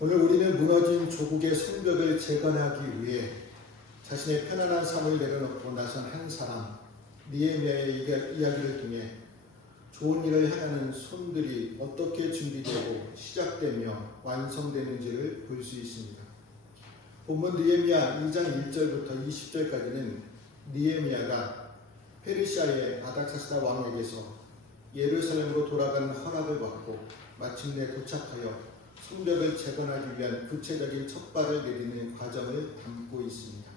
오늘 우리는 무너진 조국의 성벽을 재건하기 위해 자신의 편안한 삶을 내려놓고 나선 한 사람 느헤미야의 이야기를 통해 좋은 일을 해가는 손들이 어떻게 준비되고 시작되며 완성되는지를 볼 수 있습니다. 본문 느헤미야 2장 1절부터 20절까지는 느헤미야가 페르시아의 아닥사스다 왕에게서 예루살렘으로 돌아가는 허락을 받고 마침내 도착하여 성벽을 재건하기 위한 구체적인 첫발을 내딛는 과정을 담고 있습니다.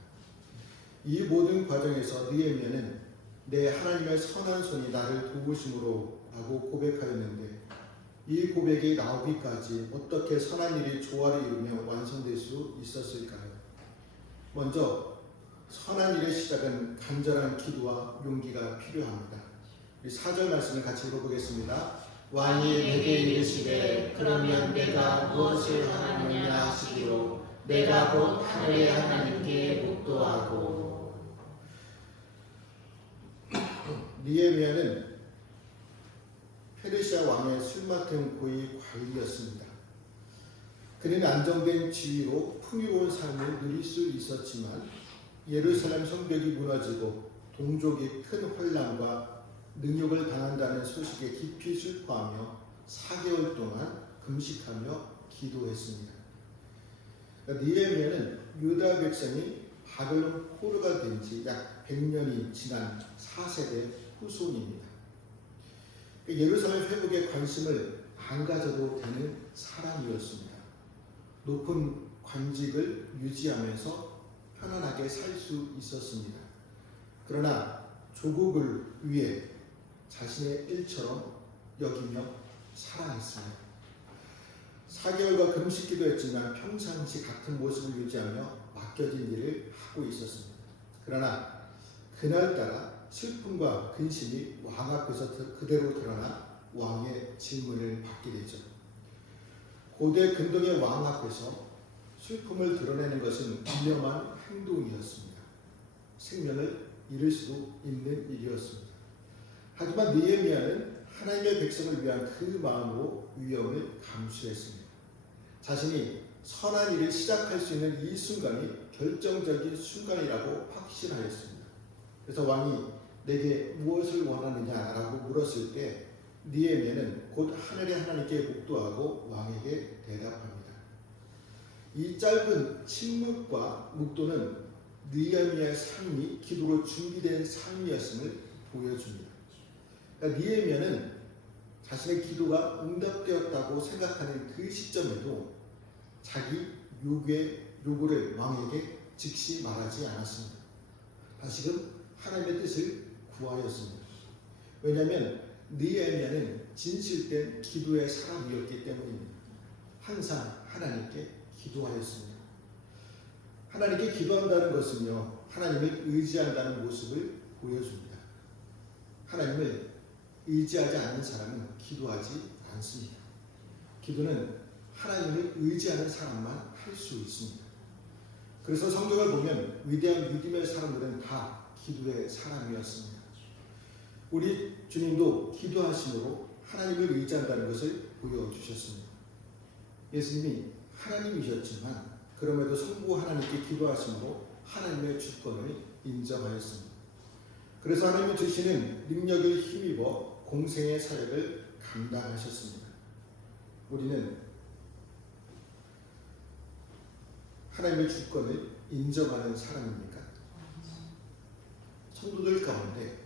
이 모든 과정에서 느헤미야는 내 하나님의 선한 손이 나를 도우심으로 라고 고백하였는데 이 고백이 나오기까지 어떻게 선한 일이 조화를 이루며 완성될 수 있었을까요? 먼저 선한 일의 시작은 간절한 기도와 용기가 필요합니다. 4절 말씀을 같이 읽어보겠습니다. 왕이 내게 이르시되 그러면 내가 무엇을 하느냐 하시기로 내가 곧 하늘의 하나님께 묵도하고. 느헤미야는 페르시아 왕의 술 맡은 고위 관리였습니다. 그는 안정된 지위로 풍요로운 삶을 누릴 수 있었지만 예루살렘 성벽이 무너지고 동족이 큰 혼란과 능욕을 당한다는 소식에 깊이 슬퍼하며 4개월 동안 금식하며 기도했습니다. 느헤미야는 유다 백성이 바벨론 포로가 된 지 약 100년이 지난 4세대 후손입니다. 예루살렘 회복에 관심을 안 가져도 되는 사람이었습니다. 높은 관직을 유지하면서 편안하게 살 수 있었습니다. 그러나 조국을 위해 자신의 일처럼 여기며 살아냈습니다. 4개월과 금식 기도했지만 평상시 같은 모습을 유지하며 맡겨진 일을 하고 있었습니다. 그러나 그날따라 슬픔과 근심이 왕 앞에서 그대로 드러나 왕의 질문을 받게 되죠. 고대 근동의 왕 앞에서 슬픔을 드러내는 것은 위험한 행동이었습니다. 생명을 잃을 수도 있는 일이었습니다. 하지만 느헤미야는 하나님의 백성을 위한 그 마음으로 위험을 감수했습니다. 자신이 선한 일을 시작할 수 있는 이 순간이 결정적인 순간이라고 확신하였습니다. 그래서 왕이 내게 무엇을 원하느냐라고 물었을 때 느헤미야는 곧 하늘의 하나님께 묵도하고 왕에게 대답합니다. 이 짧은 침묵과 묵도는 느헤미야의 삶이 기도로 준비된 삶이었음을 보여줍니다. 그러니까 느헤미야는 자신의 기도가 응답되었다고 생각하는 그 시점에도 자기 요구를 왕에게 즉시 말하지 않았습니다. 다시금 하나님의 뜻을 구하였습니다. 왜냐하면 느헤미야는 진실된 기도의 사람이었기 때문입니다. 항상 하나님께 기도하였습니다. 하나님께 기도한다는 것은요, 하나님을 의지한다는 모습을 보여줍니다. 하나님을 의지하지 않는 사람은 기도하지 않습니다. 기도는 하나님을 의지하는 사람만 할 수 있습니다. 그래서 성경을 보면 위대한 믿음의 사람들은 다 기도의 사람이었습니다. 우리 주님도 기도하심으로 하나님을 의지한다는 것을 보여주셨습니다. 예수님이 하나님이셨지만 그럼에도 성부 하나님께 기도하심으로 하나님의 주권을 인정하였습니다. 그래서 하나님이 주시는 능력을 힘입어 공생의 사역을 감당하셨습니다. 우리는 하나님의 주권을 인정하는 사람입니까? 성도들 가운데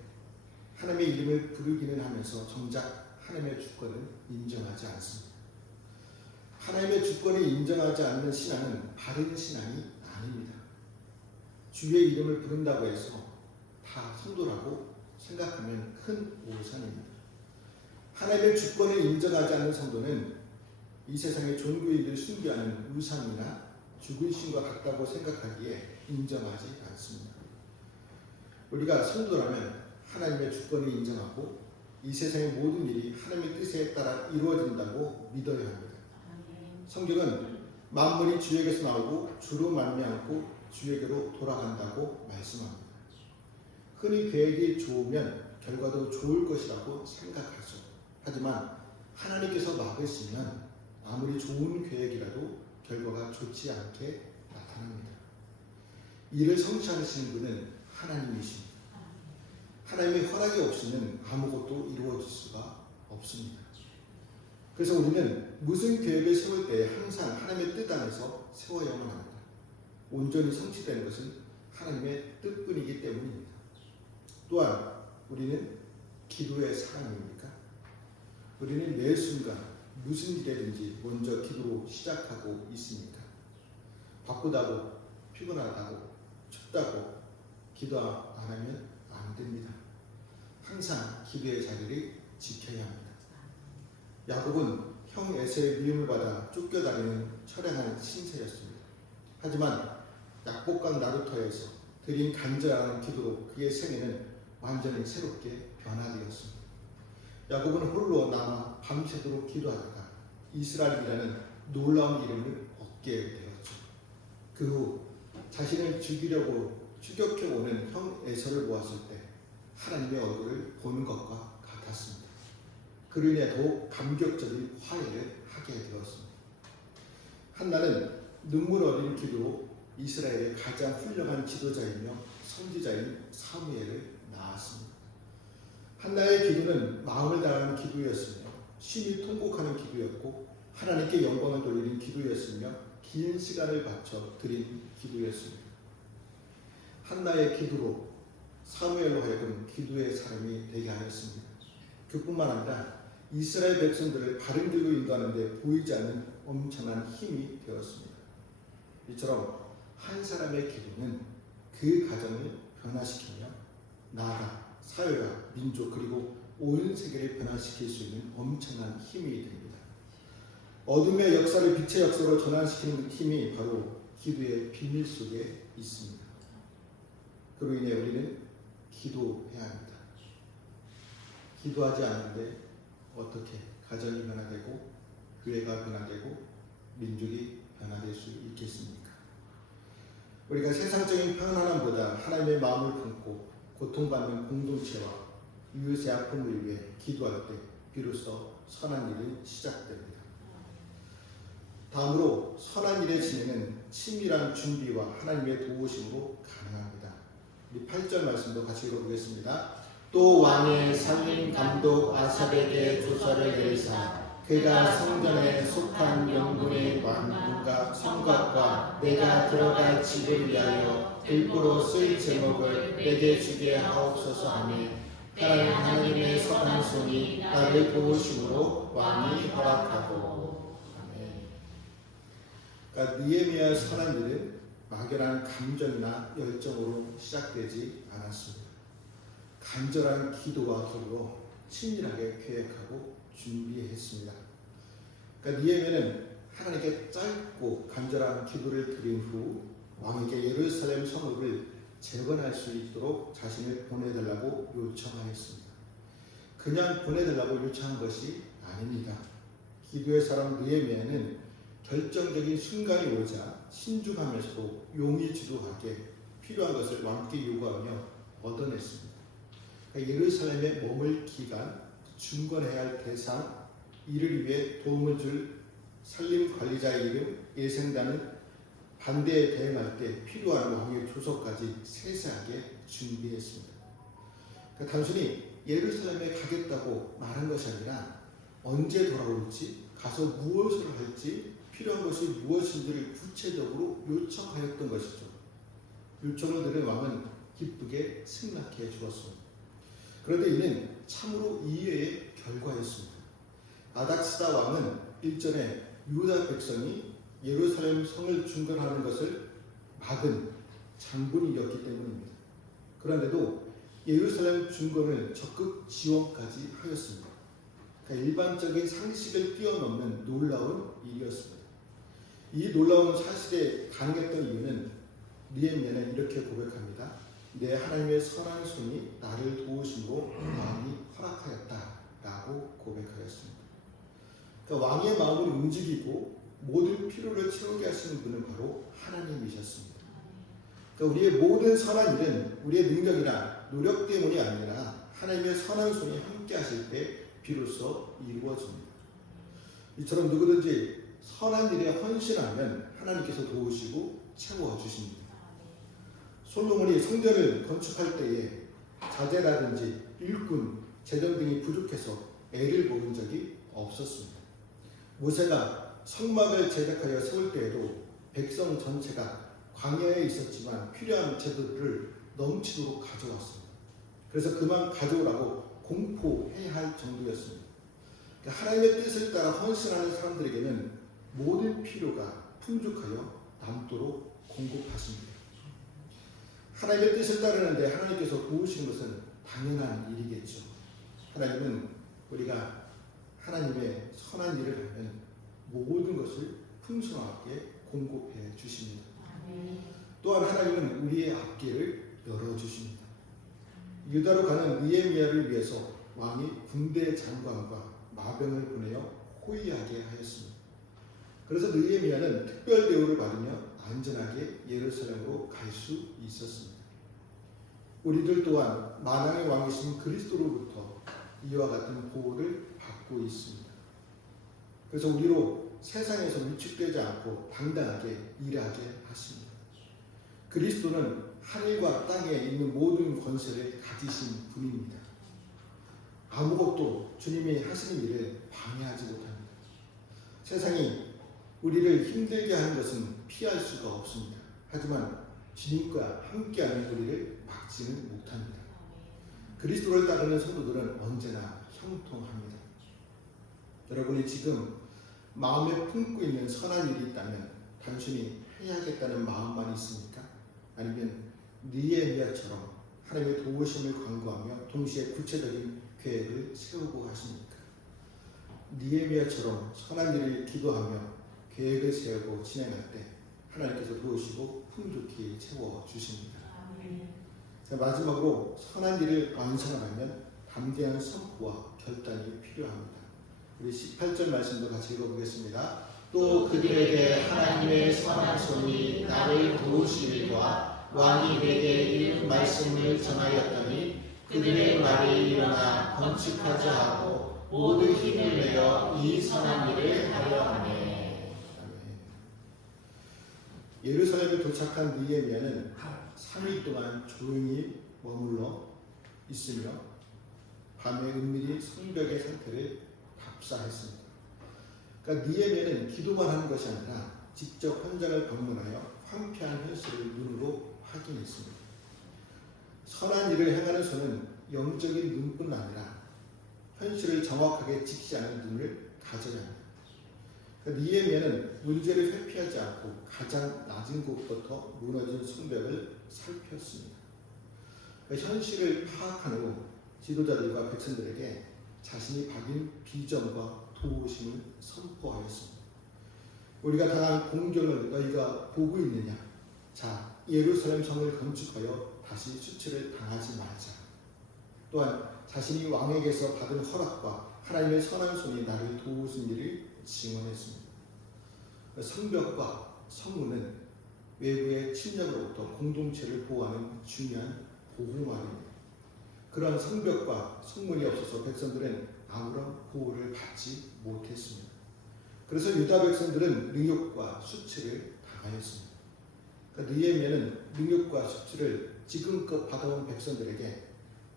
하나님의 이름을 부르기는 하면서 정작 하나님의 주권을 인정하지 않습니다. 하나님의 주권을 인정하지 않는 신앙은 바른 신앙이 아닙니다. 주의 이름을 부른다고 해서 다 성도라고 생각하면 큰 오산입니다. 하나님의 주권을 인정하지 않는 성도는 이 세상의 종교인들 숭배하는 우상이나 죽은 신과 같다고 생각하기에 인정하지 않습니다. 우리가 성도라면 하나님의 주권을 인정하고 이 세상의 모든 일이 하나님의 뜻에 따라 이루어진다고 믿어야 합니다. 성경은 만물이 주에게서 나오고 주로 말미암고 주에게로 돌아간다고 말씀합니다. 흔히 계획이 좋으면 결과도 좋을 것이라고 생각하죠. 하지만 하나님께서 막으시면 아무리 좋은 계획이라도 결과가 좋지 않게 나타납니다. 이를 성취하시는 분은 하나님이십니다. 하나님의 허락이 없이는 아무것도 이루어질 수가 없습니다. 그래서 우리는 무슨 계획을 세울 때 항상 하나님의 뜻 안에서 세워야만 합니다. 온전히 성취되는 것은 하나님의 뜻뿐이기 때문입니다. 또한 우리는 기도의 사람입니까? 우리는 매 순간 무슨 일이든지 먼저 기도로 시작하고 있습니까? 바쁘다고, 피곤하다고, 춥다고 기도 안 하면 안 됩니다. 항상 기도의 자리를 지켜야 합니다. 야곱은 형 에서의 미움을 받아 쫓겨다니는 처량한 신세였습니다. 하지만 약복강 나루터에서 드린 간절한 기도로 그의 생애는 완전히 새롭게 변화되었습니다. 야곱은 홀로 남아 밤새도록 기도하다가 이스라엘이라는 놀라운 이름을 얻게 되었죠. 그 후 자신을 죽이려고 추격해오는 형 에서를 보았을 때 하나님의 얼굴을 본 것과 같았습니다. 그로 인해 더욱 감격적인 화해를 하게 되었습니다. 한나는 눈물 어린 기도로 이스라엘의 가장 훌륭한 지도자이며 선지자인 사무엘을 낳았습니다. 한나의 기도는 마음을 다하는 기도였으며 심히 통곡하는 기도였고 하나님께 영광을 돌리는 기도였으며 긴 시간을 바쳐 드린 기도였습니다. 한나의 기도로 사무엘로 하여금 기도의 사람이 되게 하였습니다. 그뿐만 아니라 이스라엘 백성들을 바른 길로 인도하는 데 보이지 않는 엄청난 힘이 되었습니다. 이처럼 한 사람의 기도는 그 가정을 변화시키며 나아가 사회와 민족 그리고 온 세계를 변화시킬 수 있는 엄청난 힘이 됩니다. 어둠의 역사를 빛의 역사로 전환시키는 힘이 바로 기도의 비밀 속에 있습니다. 그로 인해 우리는 기도해야 합니다. 기도하지 않는데 어떻게 가정이 변화되고 교회가 변화되고 민족이 변화될 수 있겠습니까? 우리가 세상적인 평안함보다 하나님의 마음을 품고 고통받는 공동체와 이웃의 아픔을 위해 기도할 때 비로소 선한 일이 시작됩니다. 다음으로 선한 일의 진행은 치밀한 준비와 하나님의 도우심으로 가능합니다. 우리 8절 말씀도 같이 읽어보겠습니다. 또 왕의 상임 감독 아삽에게 조서를 내리사 그가 성전에 속한 명분의 왕궁과 성곽과 내가 들어갈 집을 위하여 일부러 쓸 제목을 내게 주게 하옵소서 하며 하나님의 선한 손이 나를 도우심으로 왕이 허락하고. 아멘. 그러니까 느헤미야의 선한 일은 막연한 감정이나 열정으로 시작되지 않았습니다. 간절한 기도와 더불어 친밀하게 계획하고 준비했습니다. 그러니까 느헤미야는 하나님께 짧고 간절한 기도를 드린 후 왕에게 예루살렘 성읍을 재건할 수 있도록 자신을 보내달라고 요청하였습니다. 그냥 보내달라고 요청한 것이 아닙니다. 기도의 사람 느헤미야는 결정적인 순간이 오자 신중하면서도 용의 지도하게 필요한 것을 왕께 요구하며 얻어냈습니다. 예루살렘에 머물 기간, 중건해야 할 대상, 이를 위해 도움을 줄 산림관리자의 이름, 예생단은 반대에 대응할 때 필요한 왕의 조서까지 세세하게 준비했습니다. 그러니까 단순히 예루살렘에 가겠다고 말한 것이 아니라 언제 돌아올지, 가서 무엇을 할지, 필요한 것이 무엇인지를 구체적으로 요청하였던 것이죠. 요청을 들은 왕은 기쁘게 승낙해 주었습니다. 그런데 이는 참으로 이해의 결과였습니다. 아닥스다 왕은 일전에 유다 백성이 예루살렘 성을 중건하는 것을 막은 장군이었기 때문입니다. 그런데도 예루살렘 중건을 적극 지원까지 하였습니다. 그러니까 일반적인 상식을 뛰어넘는 놀라운 일이었습니다. 이 놀라운 사실에 가능했던 이유는 느헤미야는 이렇게 고백합니다. 내 하나님의 선한 손이 나를 도우심으로 왕이 허락하였다라고 고백하였습니다. 그러니까 왕의 마음을 움직이고 모든 필요를 채우게 하시는 분은 바로 하나님이셨습니다. 그러니까 우리의 모든 선한 일은 우리의 능력이나 노력 때문이 아니라 하나님의 선한 손이 함께 하실 때 비로소 이루어집니다. 이처럼 누구든지 선한 일에 헌신하면 하나님께서 도우시고 채워주십니다. 솔로몬이 성전을 건축할 때에 자재라든지 일꾼, 재정 등이 부족해서 애를 먹은 적이 없었습니다. 모세가 성막을 제작하여 세울 때에도 백성 전체가 광야에 있었지만 필요한 재료들을 넘치도록 가져왔습니다. 그래서 그만 가져오라고 공포해야 할 정도였습니다. 하나님의 뜻을 따라 헌신하는 사람들에게는 모든 필요가 풍족하여 남도록 공급하십니다. 하나님의 뜻을 따르는데 하나님께서 도우시는 것은 당연한 일이겠죠. 하나님은 우리가 하나님의 선한 일을 하면 모든 것을 풍성하게 공급해 주십니다. 또한 하나님은 우리의 앞길을 열어주십니다. 유다로 가는 느헤미야를 위해서 왕이 군대 장관과 마병을 보내어 호위하게 하였습니다. 그래서 느헤미야는 특별 대우를 받으며 안전하게 예루살렘으로 갈 수 있었습니다. 우리들 또한 만왕의 왕이신 그리스도로부터 이와 같은 보호를 받고 있습니다. 그래서 우리로 세상에서 위축되지 않고 당당하게 일하게 하십니다. 그리스도는 하늘과 땅에 있는 모든 권세를 가지신 분입니다. 아무것도 주님이 하시는 일을 방해하지 못합니다. 세상이 우리를 힘들게 하는 것은 피할 수가 없습니다. 하지만 주님과 함께하는 우리를 막지는 못합니다. 그리스도를 따르는 성도들은 언제나 형통합니다. 여러분이 지금 마음에 품고 있는 선한 일이 있다면 단순히 해야겠다는 마음만 있습니까? 아니면 느헤미야처럼 하나님의 도우심을 간구하며 동시에 구체적인 계획을 세우고 하십니까? 느헤미야처럼 선한 일을 기도하며 계획을 세우고 진행할 때 하나님께서 도우시고 풍족히 채워주십니다. 자, 마지막으로 선한 일을 완성하려면 담대한 선포와 결단이 필요합니다. 우리 18절 말씀도 같이 읽어보겠습니다. 또 그들에게 하나님의 선한 손이 나를 도우시리와 왕이 내게 이른 말씀을 전하였더니 그들의 말이 일어나 건축하자 하고 모두 힘을 내어 이 선한 일을 하려 하네. 예루살렘에 도착한 느헤미야는 3일 동안 조용히 머물러 있으며 밤에 은밀히 성벽의 상태를 답사했습니다. 그러니까 느헤미야는 기도만 하는 것이 아니라 직접 현장을 방문하여 황폐한 현실을 눈으로 확인했습니다. 선한 일을 행하는 손은 영적인 눈뿐 아니라 현실을 정확하게 직시하는 눈을 가져야 합니다. 그러니까 느헤미야는 문제를 회피하지 않고 가장 낮은 곳부터 무너진 성벽을 살폈습니다. 그러니까 현실을 파악한 후 지도자들과 백성들에게 자신이 받은 비전과 도우심을 선포하였습니다. 우리가 당한 공경을 너희가 보고 있느냐? 자, 예루살렘 성을 건축하여 다시 수치를 당하지 말자. 또한 자신이 왕에게서 받은 허락과 하나님의 선한 손이 나를 도우신 일을 증언했습니다. 성벽과 성문은 외부의 침략으로부터 공동체를 보호하는 중요한 보호막입니다. 그러한 성벽과 성문이 없어서 백성들은 아무런 보호를 받지 못했습니다. 그래서 유다 백성들은 능욕과 수치를 당하였습니다. 그러니까 느헤미야는 능욕과 수치를 지금껏 받아온 백성들에게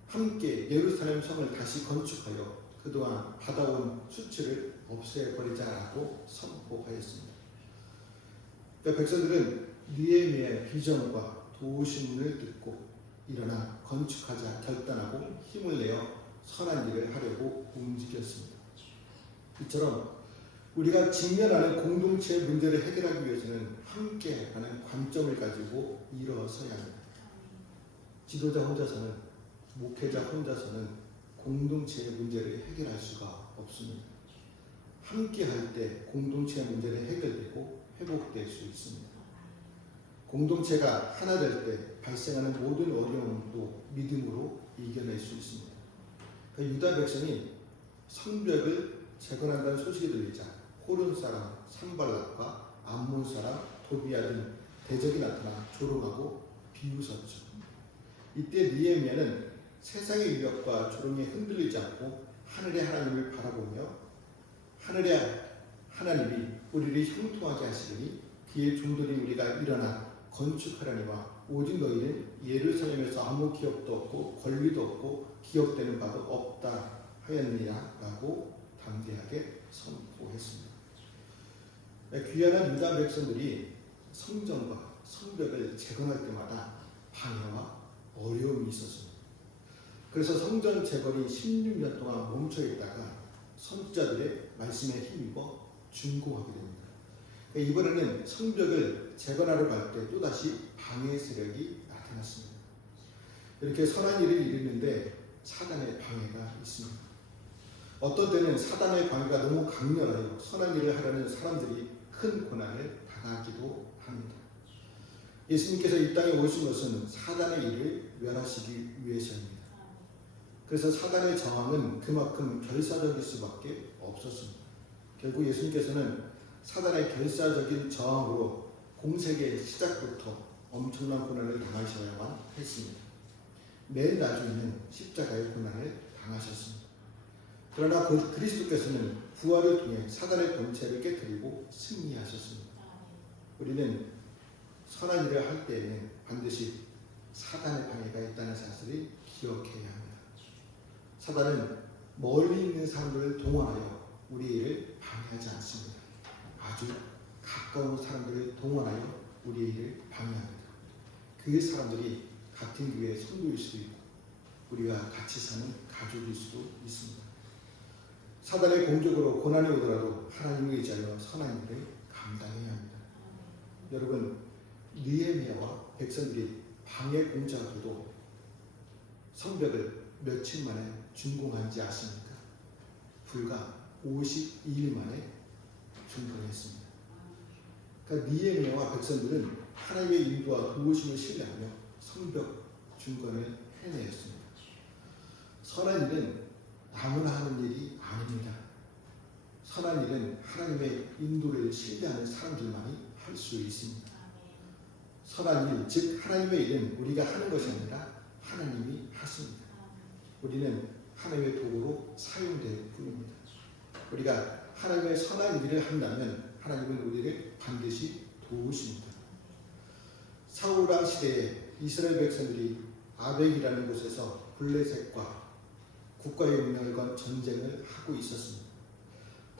함께 예루살렘 성을 다시 건축하여 그동안 받아온 수치를 없애버리자라고 선포하였습니다. 그러니까 백성들은 느헤미야의 비전과 도우심을 듣고 일어나 건축하자 결단하고 힘을 내어 선한 일을 하려고 움직였습니다. 이처럼 우리가 직면하는 공동체의 문제를 해결하기 위해서는 함께 하는 관점을 가지고 일어서야 합니다. 지도자 혼자서는, 목회자 혼자서는 공동체의 문제를 해결할 수가 없습니다. 함께 할 때 공동체의 문제를 해결되고 회복될 수 있습니다. 공동체가 하나 될 때 발생하는 모든 어려움도 믿음으로 이겨낼 수 있습니다. 그러니까 유다 백성이 성벽을 재건한다는 소식이 들리자 호른 사람 산발락과 암몬 사람 도비야 등 대적이 나타나 조롱하고 비웃었죠. 이때 느헤미야는 세상의 위협과 조롱에 흔들리지 않고 하늘의 하나님을 바라보며 하늘의 하나님이 우리를 형통하게 하시리니 그의 종들이 우리가 일어나 건축하려니와 오직 너희는 예루살렘에서 아무 기업도 없고 권리도 없고 기업되는 바도 없다 하였느냐라고 담대하게 선포했습니다. 귀환한 유다 백성들이 성전과 성벽을 재건할 때마다 방해와 어려움이 있었습니다. 그래서 성전 재건이 16년 동안 멈춰 있다가 선지자들의 말씀에 힘입어 준공하게 됩니다. 이번에는 성벽을 재건하러 갈 때 또다시 방해 세력이 나타났습니다. 이렇게 선한 일을 이루는데 사단의 방해가 있습니다. 어떤 때는 사단의 방해가 너무 강렬하여 선한 일을 하려는 사람들이 큰 고난을 당하기도 합니다. 예수님께서 이 땅에 오신 것은 사단의 일을 멸하시기 위해서입니다. 그래서 사단의 저항은 그만큼 결사적일 수밖에 없었습니다. 결국 예수님께서는 사단의 결사적인 저항으로 공세의 시작부터 엄청난 고난을 당하셔야만 했습니다. 맨 나중에는 십자가의 고난을 당하셨습니다. 그러나 그리스도께서는 부활을 통해 사단의 권세를 깨뜨리고 승리하셨습니다. 우리는 선한 일을 할 때에는 반드시 사단의 방해가 있다는 사실을 기억해야 합니다. 사단은 멀리 있는 사람들을 동원하여 우리의 일을 방해하지 않습니다. 아주 가까운 사람들을 동원하여 우리의 일을 방해합니다. 그 사람들이 같은 교회의 성도일 수도 있고 우리가 같이 사는 가족일 수도 있습니다. 사단의 공격으로 고난이 오더라도 하나님을 의지하여 선한 일을 감당해야 합니다. 여러분, 느헤미야와 백성들이 방해 공작으로도 성벽을 며칠 만에 준공한지 아십니까? 불과 52일 만에 준공했습니다. 그러니까 느헤미야와 백성들은 하나님의 인도와 도우심을 신뢰하며 성벽 준공을 해내었습니다. 선한 일은 아무나 하는 일이 아닙니다. 선한 일은 하나님의 인도를 신뢰하는 사람들만이 할 수 있습니다. 선한 일, 즉 하나님의 일은 우리가 하는 것이 아니라 하나님이 하십니다. 우리는 하나님의 도구로 사용될 뿐입니다. 우리가 하나님의 선한 일을 한다면 하나님은 우리를 반드시 도우십니다. 사울왕 시대에 이스라엘 백성들이 아벡이라는 곳에서 블레셋과 국가의 운명을 건 전쟁을 하고 있었습니다.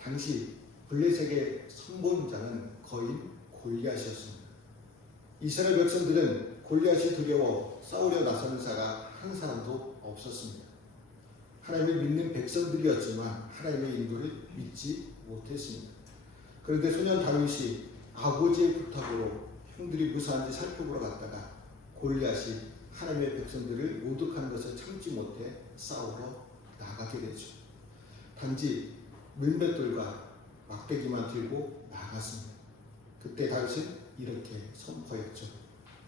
당시 블레셋의 선봉자는 거인 골리앗이었습니다. 이스라엘 백성들은 골리앗이 두려워 싸우려 나서는 자가 한 사람도 없었습니다. 하나님을 믿는 백성들이었지만 하나님의 인도를 믿지 못했습니다. 그런데 소년 다윗이 아버지의 부탁으로 형들이 무사한지 살펴보러 갔다가 골리앗이 하나님의 백성들을 모독하는 것을 참지 못해 싸우러 나가게 되죠. 단지 물맷돌과 막대기만 들고 나갔습니다. 그때 다윗은 이렇게 선포했죠.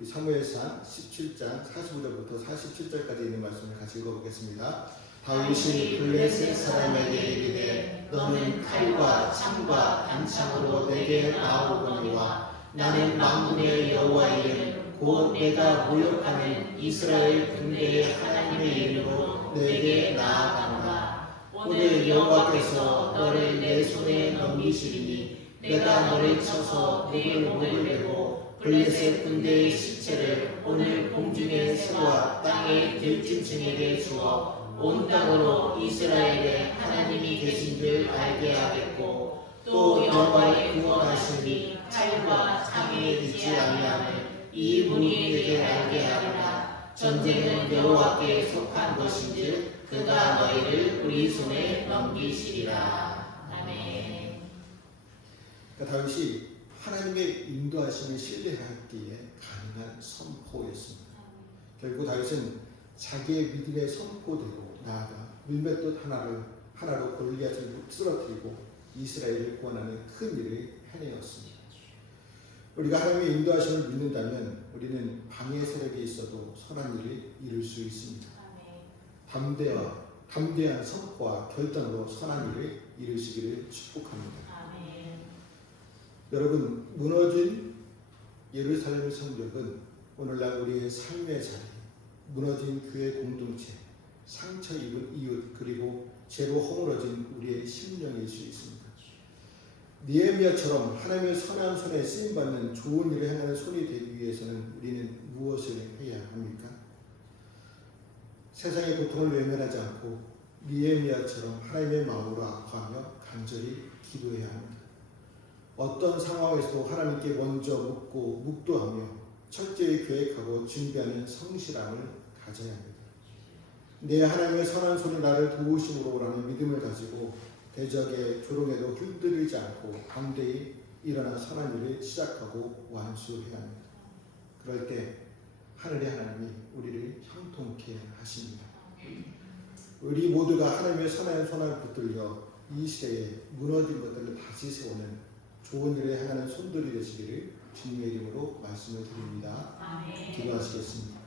사무엘상 17장 45절부터 47절까지 있는 말씀을 같이 읽어보겠습니다. 다윗이 블레셋 사람에게 이르되 너는 칼과 창과 단창으로 내게 나오거니와 나는 만군의 여호와의 이름 곧 내가 모욕하는 이스라엘 군대의 하나님의 이름으로 내게 나아간다. 오늘 여호와께서 너를 내 손에 넘기시리니 내가 너를 쳐서 네 목을 베고 블레셋 군대의 시체를 오늘 공중의 새와 땅의 들짐승에게 주어 온 땅으로 이스라엘의 하나님이 계신 줄 알게 하겠고 또 여호와의 구원하심이 칼과 창에 있지 아니함을 이 문인에게 알게 하리라. 전쟁은 여호와께 속한 것인즉 그가 너희를 우리 손에 넘기시리라. 아멘. 그러니까 다윗이 하나님의 인도하심을 신뢰하기에 가능한 선포였습니다. 결국 다윗은 자기의 믿음의 선포대로 나아가 물맷돌 하나로 골리앗을 쓰러뜨리고 이스라엘을 구원하는 큰 일을 해내었습니다. 우리가 하나님의 인도하심을 믿는다면 우리는 방해 세력이 있어도 선한 일을 이룰 수 있습니다. 담대한 선포와 결단으로 선한 일을 이루시기를 축복합니다. 여러분, 무너진 예루살렘 성벽은 오늘날 우리의 삶의 자리, 무너진 교회 공동체, 상처 입은 이웃, 그리고 죄로 허물어진 우리의 심령일 수 있습니다. 느헤미야처럼 하나님의 선한 손에 쓰임받는 좋은 일을 행하는 손이 되기 위해서는 우리는 무엇을 해야 합니까? 세상의 고통을 외면하지 않고 느헤미야처럼 하나님의 마음으로 아파하며 간절히 기도해야 합니다. 어떤 상황에서도 하나님께 먼저 묻고 묵도하며 철저히 계획하고 준비하는 성실함을 가져야 합니다. 내 하나님의 선한 손이 나를 도우심으로라는 믿음을 가지고 대적의 조롱에도 흔들리지 않고 담대히 일어나 선한 일을 시작하고 완수해야 합니다. 그럴 때 하늘의 하나님이 우리를 형통케 하십니다. 우리 모두가 하나님의 선한 손을 붙들려 이 시대에 무너진 것들을 다시 세우는 좋은 일을 행하는 손들이 되시기를 주님의 이름으로 말씀을 드립니다. 기도하시겠습니다.